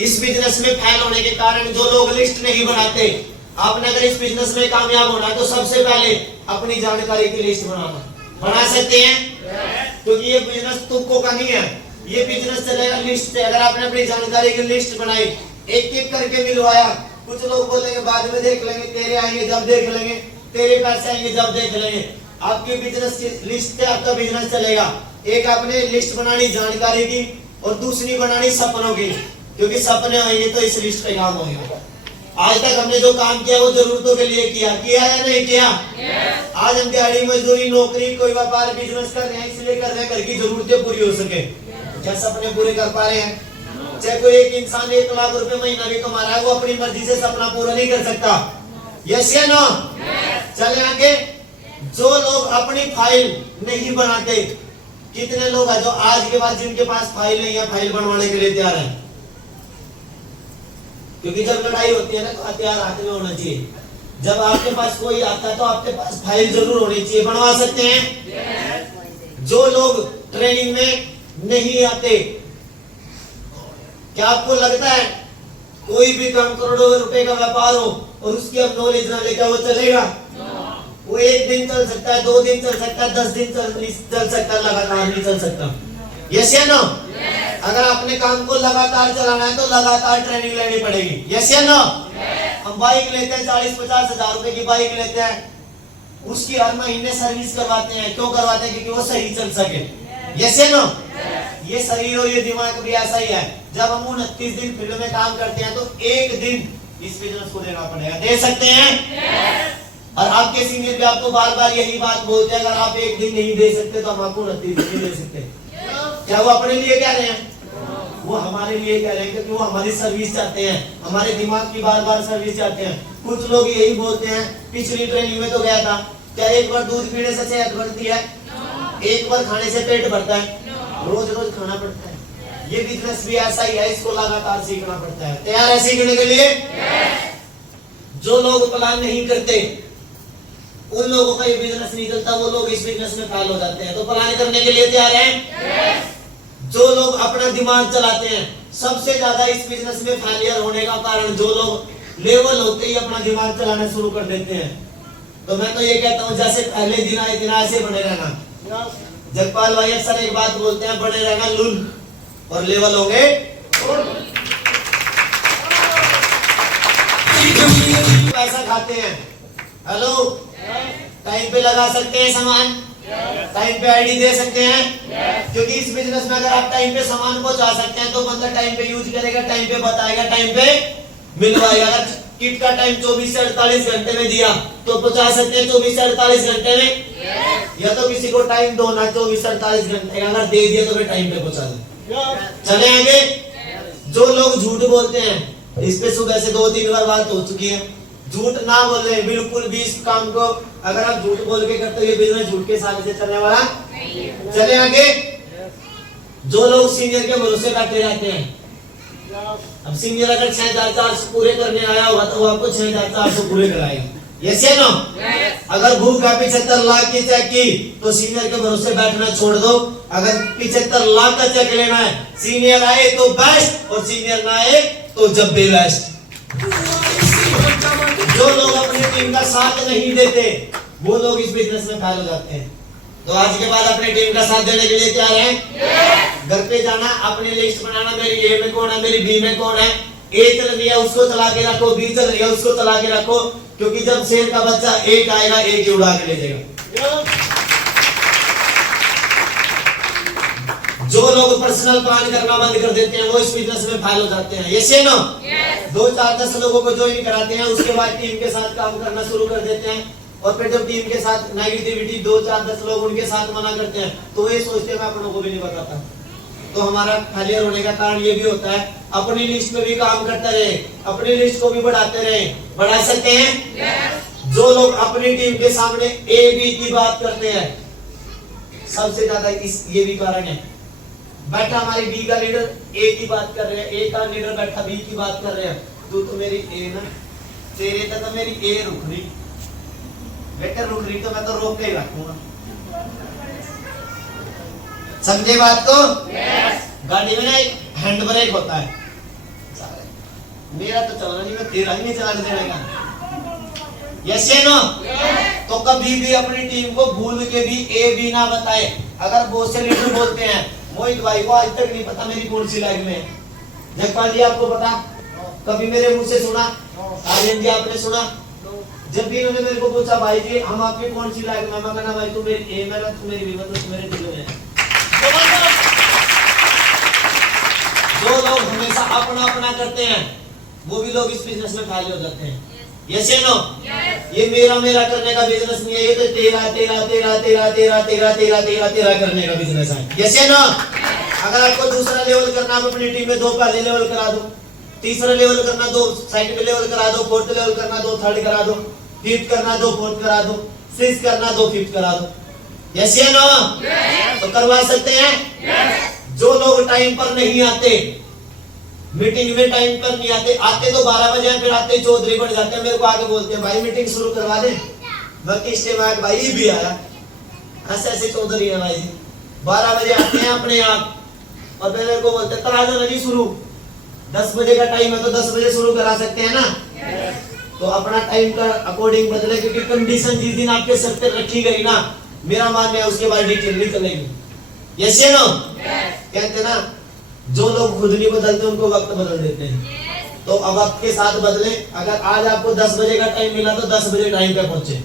इस बिजनेस में फेल होने के कारण जो लोग लिस्ट नहीं बनाते, आपने अगर इस बिजनेस में कामयाब होना है तो सबसे पहले अपनी जानकारी की लिस्ट बना सकते हैं, क्योंकि ये बिजनेस तुक्कों का नहीं है, ये बिजनेस चलेगा लिस्ट से। अगर आपने अपनी जानकारी की लिस्ट बनाई, एक एक करके मिलवाया, कुछ लोग बोलेंगे बाद में देख लेंगे, तेरे आएंगे जब देख लेंगे, तेरे पैसे आएंगे जब देख लेंगे। आपकी बिजनेस की लिस्ट से आपका बिजनेस चलेगा। एक आपने लिस्ट बनानी जानकारी की और दूसरी बनानी सपनों की, क्योंकि सपने होंगे तो इस लिस्ट पे काम होगा। आज तक हमने जो काम किया वो जरूरतों के लिए किया या नहीं किया? आज हम दिहाड़ी मजदूरी नौकरी कोई व्यापार बिजनेस कर रहे हैं, इसलिए कर रहे हैं घर की जरूरतें पूरी हो सके। क्या सपने पूरे कर पा रहे हैं? चाहे कोई एक इंसान 1 लाख रुपए महीना भी कमा रहा है, वो अपनी मर्जी से सपना पूरा नहीं कर सकता। यस या नो? चले आगे। जो लोग अपनी फाइल नहीं बनाते, कितने लोग हैं जो आज के बाद जिनके पास फाइल नहीं है, फाइल बनवाने के लिए तैयार है? क्योंकि जब लड़ाई होती है ना तो हथियार हाथ में होना चाहिए। जब आपके पास कोई आता है तो आपके पास फाइल जरूर होनी चाहिए। बनवा सकते हैं? जो लोग ट्रेनिंग में नहीं आते, क्या आपको लगता है कोई भी काम करोड़ों रुपए का व्यापार हो और उसकी अब नॉलेज ना लेकर वो चलेगा? वो 1 दिन चल सकता है, 2 दिन चल सकता है, 10 दिन चल सकता है, लगातार नहीं चल सकता। यस या नो? अगर आपने काम को लगातार चलाना है तो लगातार ट्रेनिंग लेनी पड़ेगी। यस या नो? हम बाइक लेते हैं, 40-50 हजार रुपए की बाइक लेते हैं, उसकी हर महीने सर्विस करवाते हैं। क्यों करवाते हैं? क्योंकि वो सही चल सके। यस या नो? ये शरीर और ये दिमाग भी ऐसा ही है। जब हम 29 दिन फील्ड में काम करते हैं तो 1 दिन इस बिजनेस को देना पड़ेगा। दे सकते हैं? और आपके सीनियर भी आपको बार बार यही बात बोलते हैं, अगर आप 1 दिन नहीं दे सकते तो हम आपको 29 दिन नहीं दे सकते। क्या वो अपने लिए कह रहे हैं? वो हमारे लिए कह रहे हैं, क्योंकि वो हमारी सर्विस चाहते हैं, हमारे दिमाग की बार बार सर्विस चाहते हैं। कुछ लोग यही बोलते हैं, पिछली ट्रेनिंग में तो गया था, क्या एक बार दूध पीने से सेहत बढ़ती है? एक बार खाने से पेट भरता है? रोज रोज खाना पड़ता है। ये बिजनेस भी ऐसा ही है, इसको लगातार सीखना पड़ता है। तैयार है सीखने के लिए? जो लोग प्लान नहीं करते उन लोगों का ये बिजनेस नहीं चलता, वो लोग इस बिजनेस में फेल हो जाते हैं। तो प्लान करने के लिए तैयार हैं? जो लोग अपना दिमाग चलाते हैं, सबसे ज्यादा इस बिजनेस में फेलियर होने का कारण जो लोग लेवल होते ही अपना दिमाग चलाना शुरू कर देते हैं। तो मैं तो ये कहता हूँ, जैसे पहले दिन आए दिन ऐसे बने रहना। जगपाल भाई अक्सर एक बात बोलते हैं, बने रहना लुल और लेवल होंगे। पैसा खाते हैं, हेलो, टाइम पे लगा सकते हैं सामान, टाइम पे आईडी दे सकते हैं, क्योंकि इस बिजनेस में अगर आप टाइम पे सामान पहुंचा सकते हैं तो बंदा टाइम पे यूज करेगा, टाइम पे बताएगा, टाइम पे मिलवाएगा। अगर किट का टाइम 24 से 48 घंटे में दिया तो पहुंचा सकते हैं 24 से 48 घंटे में। या तो किसी को टाइम दो ना 24 से 48 घंटे, अगर दे दिया तो फिर टाइम पे पहुंचा दे। चले आगे। जो लोग झूठ बोलते हैं, इस पे सुबह से 2-3 बार बात हो चुकी है, झूठ ना बोले बिल्कुल भी। इस काम को अगर आप झूठ बोल के करते हो, ये बिजनेस झूठ के साथ से चलने वाला नहीं। चले आगे। जो लोग सीनियर के भरोसे बैठे रहते हैं, अब सीनियर अगर 6,400 पूरे करने आया होगा तो वो आपको 6,400 पूरे कराएगा। यस या नो? अगर भूख है 75 लाख की चेक की तो सीनियर के भरोसे बैठना छोड़ दो। अगर 75 लाख का चेक लेना है, सीनियर आए तो बेस्ट और सीनियर ना आए तो जब भी बेस्ट। जो लोग अपनी टीम का साथ नहीं देते वो लोग इस बिजनेस में फेल हो जाते हैं। तो आज के बाद अपनी टीम का साथ देने के लिए तैयार हैं? घर पे जाना, अपनी लिस्ट बनाना, मेरी ए में कौन है, मेरी बी में कौन है। ए चल रही है उसको चला के रखो, बी चल रही है उसको चला के रखो, क्योंकि जब शेर का बच्चा एक आएगा एक ही उड़ा के ले जाएगा। जो लोग पर्सनल प्लान करना बंद कर देते हैं वो इस बिजनेस में फेल हो जाते हैं। यस या नो? 2-4-10 लोगों को ज्वाइन कराते हैं, उसके बाद टीम के साथ काम करना शुरू कर देते हैं, और फिर जब टीम के साथ नेगेटिविटी 2-4-10 लोग उनके साथ मना करते हैं तो ये सोचते हैं मैं अपनों को भी नहीं बताता। तो हमारा फेलियर होने का कारण ये भी होता है। अपनी लिस्ट में भी काम करते रहे, अपनी लिस्ट को भी बढ़ाते रहे। बढ़ा सकते हैं? जो लोग अपनी टीम के सामने ए बी की बात करते हैं, सबसे ज्यादा इस ये भी कारण है। बैठा हमारी बी का लीडर ए की बात कर रहे हैं, ए का लीडर बैठा बी की बात कर रहे हैं, तू तो मेरी ए ना, तेरे तक तो मेरी ए रुक रही, बेटर रुक रही तो मैं तो रोक के ही रखूंगा। समझे बात को? गाड़ी में ना एक हैंड ब्रेक होता है, मेरा तो चलना नहीं, मैं तेरा ही नहीं चला देगा। यस या नो? तो कभी भी अपनी टीम को भूल के भी ए बी ना बताए। अगर बहुत से लीडर बोलते हैं मोहित भाई को आज तक नहीं पता मेरी कौन सी लाइन में है, जगपाल जी आपको पता? कभी मेरे मुंह से सुना? आर्यन जी आपने सुना? जब भी इन्होंने मेरे को पूछा भाई जी हम आपकी कौन सी लाइन में, मैं कहना भाई तू मेरी ए में ना, तू मेरी बी में, तू मेरे दिल में। जो लोग हमेशा अपना अपना करते हैं वो भी लोग इस बिजनेस में फायदे हो जाते हैं। यस या नो? ये मेरा मेरा करने का बिजनेस नहीं है, ये तो तेरा तेरा तेरा तेरा तेरा तेरा तेरा तेरा तेरा करने का बिजनेस है। यस या नो? अगर आपको दूसरा लेवल करना, आप अपनी टीम में 2 पहले लेवल करा दो, तीसरा लेवल करना 2 सेकंड लेवल करा दो, फोर्थ लेवल करना 2 थर्ड करा दो, फिफ्थ करना 2 फोर्थ करा दो, सिक्स्थ करना 2 फिफ्थ करा दो। यस या नो? तो करवा सकते हैं। जो लोग टाइम पर नहीं आते, मीटिंग में टाइम पर नहीं आते, आते तो 12 बजे फिर आते चौधरी बन जाते हैं, मेरे को आके बोलते हैं भाई मीटिंग शुरू करवा दे। बाकी स्टेम भाई भी आया, ऐसे ऐसे चौधरी है भाई, 12 बजे आते हैं अपने आप और फिर मेरे को बोलते हैं करा दो जी शुरू। 10 बजे का टाइम है तो 10 बजे शुरू करा सकते हैं ना। तो अपना टाइम का अकॉर्डिंग बदले, क्योंकि कंडीशन जिस दिन आपके सर पे रखी गई ना, मेरा मानना है उसके बाद डिटेल नहीं चलेगी। यस या नो? कहते ना जो लोग खुद नहीं बदलते उनको वक्त बदल देते हैं। तो अब वक्त के साथ बदले। अगर आज आपको 10 बजे का टाइम मिला तो 10 बजे टाइम पे पहुंचे।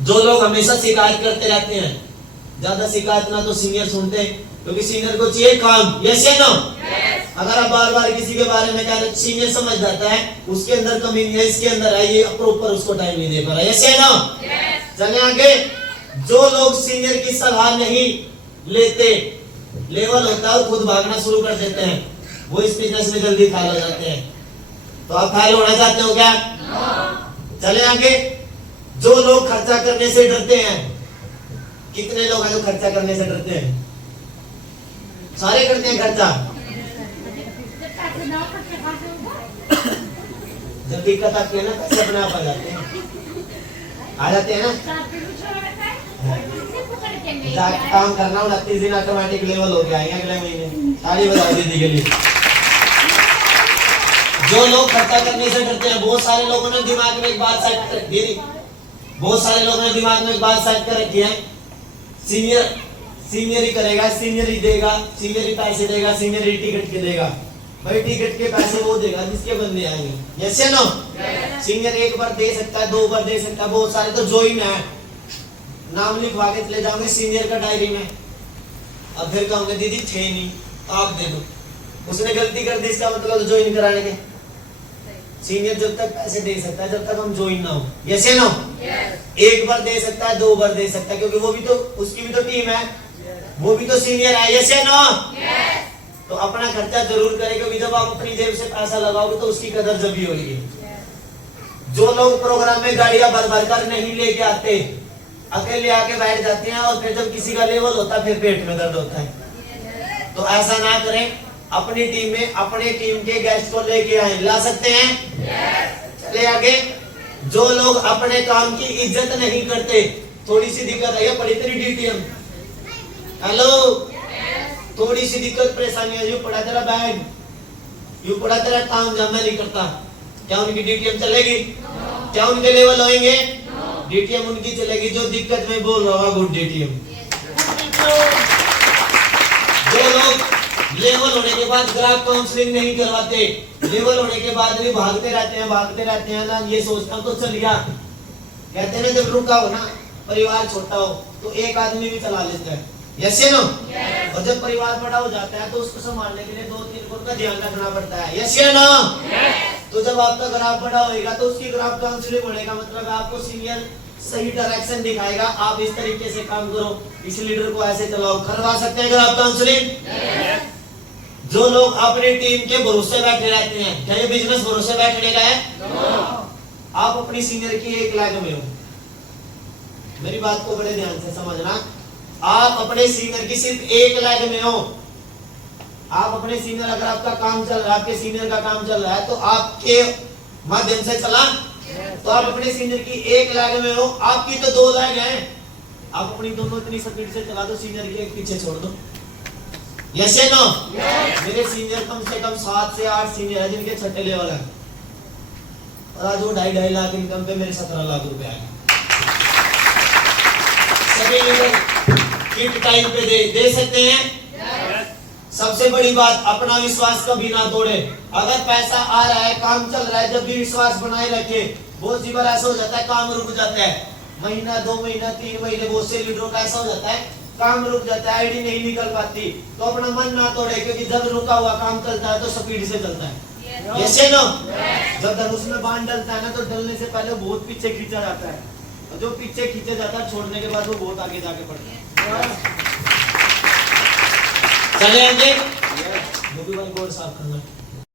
जो लोग हमेशा शिकायत करते रहते हैं, ज्यादा शिकायत ना तो सीनियर सुनते, क्योंकि सीनियर को चाहिए काम। यस या नो? अगर आप बार बार किसी के बारे में कह रहे, सीनियर समझ जाता है उसके अंदर कमी है, इसके अंदर है, ये प्रॉपर उसको टाइम नहीं दे पा रहा। यस या नो? चले आगे। जो लोग सीनियर की सलाह नहीं लेते, लेवल होता है और खुद भागना शुरू कर देते हैं, वो इस बिजनेस में जल्दी फेल हो जाते हैं। तो आप फेल होना चाहते हो क्या? चले आगे। जो लोग खर्चा करने से डरते हैं, कितने लोग हैं जो खर्चा करने से डरते हैं? सारे करते हैं खर्चा। जब दिक्कत आती है ना, पैसे अपने आप आ जाते हैं, आ जाते हैं ना। काम करना 29 दिन ऑटोमेटिक लेवल हो गया है अगले महीने। ताली बजाओ दीदी के लिए। जो लोग खर्चा करने से डरते हैं, बहुत सारे लोगों ने दिमाग में एक बात सेट कर दीदी, बहुत सारे लोगों ने दिमाग में एक बात सेट कर रखी है, सीनियर ही करेगा, सीनियर ही देगा, सीनियर ही पैसे देगा, सीनियर ही टिकट के देगा। भाई टिकट के पैसे वो देगा जिसके बंदे आएंगे। यस या नो? सीनियर एक बार दे सकता है, 2 बार दे सकता है, बहुत सारे तो ज्वाइन है, नाम लिखवा के चले जाओगे सीनियर का डायरी में, अब फिर कहूंगे दीदी थे नहीं आप दे दो। उसने गलती कर दी, इसका मतलब ज्वाइन कराने के। सीनियर जब तक पैसे दे सकता है जब तक हम ज्वाइन ना हो। यस या नो? एक बार दे सकता है, 2 बार दे सकता है, क्योंकि वो भी तो, उसकी भी तो टीम है, वो भी तो सीनियर है। यस या नो? तो अपना खर्चा जरूर करें, क्योंकि जब आप अपनी जेब से पैसा लगाओगे तो उसकी कदर जब भी होगी। जो लोग प्रोग्राम में गाड़ियां भर भर कर नहीं लेके आते, अकेले आके बैठ जाते हैं और फिर जब किसी का लेवल होता है फिर पेट में दर्द होता है। तो ऐसा ना करें, अपनी टीम में अपने टीम के गेस्ट को लेके आए। ला सकते हैं? चले आगे। जो लोग अपने काम की इज्जत नहीं करते, थोड़ी सी दिक्कत है, पड़ी तेरी डीटीएम, हेलो, थोड़ी सी दिक्कत परेशानी है, यूं पड़ा तेरा बैग, यूं पड़ा तेरा काम जमा नहीं करता, क्या उनकी डीटीएम चलेगी? क्या उनके लेवल होंगे? डीटीएम उनकी चलेगी जो दिक्कत में बोल रहा होगा, गुड डीटीएम। जो लोग लेवल होने के बाद ग्राहक काउंसलिंग नहीं करवाते, लेवल होने के बाद भी भागते रहते हैं ना, ये सोचता हूं तो चल गया। कहते हैं ना जब रुका हो ना, परिवार छोटा हो तो एक आदमी भी चला लेता है। यस या नो? और जब परिवार बड़ा हो जाता है तो उसको संभालने के लिए 2-3 लोगों का ध्यान रखना पड़ता है। यस या नो? तो जब आपका ग्राफ बड़ा होएगा तो उसकी ग्राफ काउंसलिंग बढ़ेगा, मतलब आपको सीनियर सही डायरेक्शन दिखाएगा, आप इस तरीके से काम करो, इस लीडर को ऐसे चलाओ। करवा सकते हैं ग्राफ काउंसलिंग? जो लोग अपनी टीम के भरोसे बैठे रहते हैं, क्या ये बिजनेस भरोसे बैठने का है? आप अपनी सीनियर की एक लाइन में हो, मेरी बात को बड़े ध्यान से समझना, आप अपने सीनियर की सिर्फ एक लाइन में हो। आप अपने सीनियर, अगर आपका काम चल रहा है, आपके सीनियर का काम चल रहा है तो आपके माध्यम से चला, तो आप अपने सीनियर की एक लाइन में हो, आपकी तो 2 लाइन है, आप अपनी दोनों इतनी स्पीड से चला दो, सीनियर की एक पीछे छोड़ दो। यस या नो? मेरे सीनियर कम से कम 7 से 8 सीनियर है जिनके छठे लेवल है, और आज वो 2.5 लाख इनकम पे मेरे 17 लाख रुपए आए। सभी लोग किट टाइम पे दे सकते हैं। सबसे बड़ी बात, अपना विश्वास कभी ना तोड़े। अगर पैसा आ रहा है, काम चल रहा है, जब भी विश्वास बनाए रखे। बहुत सी बार ऐसा हो जाता है काम रुक जाता है, महीना 2 महीना 3 महीने, बहुत से लीडरों का ऐसा हो जाता है काम रुक जाता है, आईडी नहीं निकल पाती। तो अपना मन ना तोड़े, क्योंकि जब रुका हुआ काम चलता है तो स्पीड से चलता है। यस या नो? जब धनुष में बाण डलता है ना, तो डलने से पहले बहुत पीछे खींचा जाता है, और जो पीछे खींचा जाता है छोड़ने के बाद वो बहुत आगे जाके पड़ता है। चले आगे, वो भी भाई बोर्ड साफ करना।